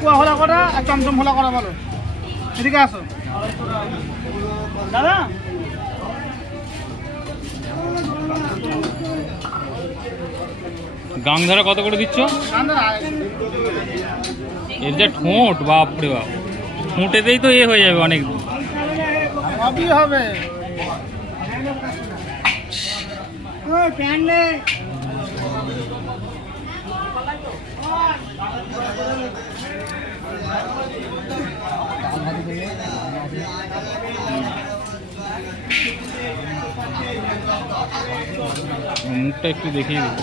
কুয়া হলা করা আর চমচম হলা করা বলো। এদিকে আসো দাদা। গাংধারা কত করে দিচ্ছ? এর যা ঠোঁট, বাপরে বাপ, ঠোঁটেতেই তো হয়ে যাবে অনেক। সবই হবে। মুখটা একটু দেখিয়ে দিই।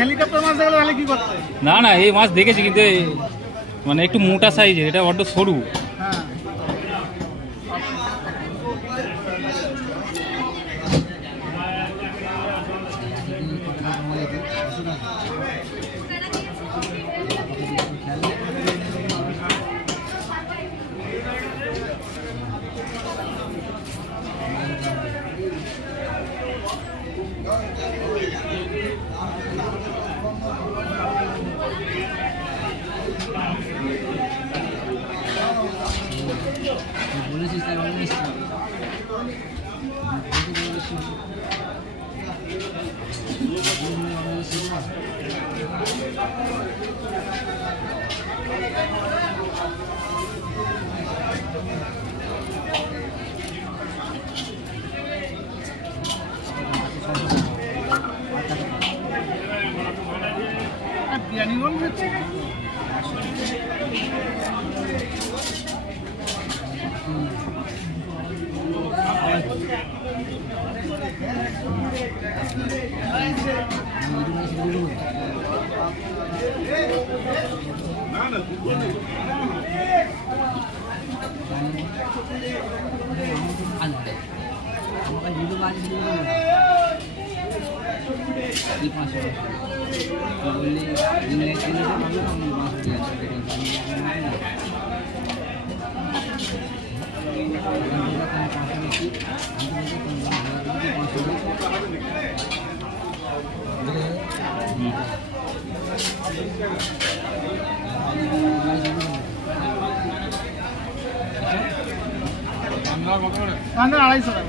হেলিকপ্টার মাছ দেখলে তাহলে কি করতে? না না, এই মাছ দেখেছি, কিন্তু মানে একটু মোটা সাইজের, এটা বড্ড সরু। হ্যাঁ বিরিয়ানি রোল হচ্ছে। $250 টাকা।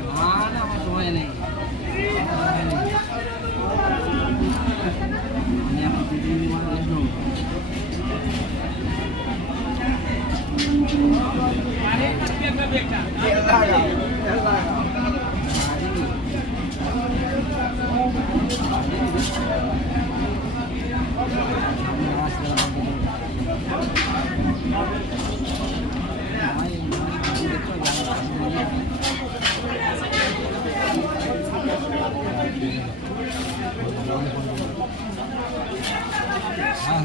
হ্যাঁ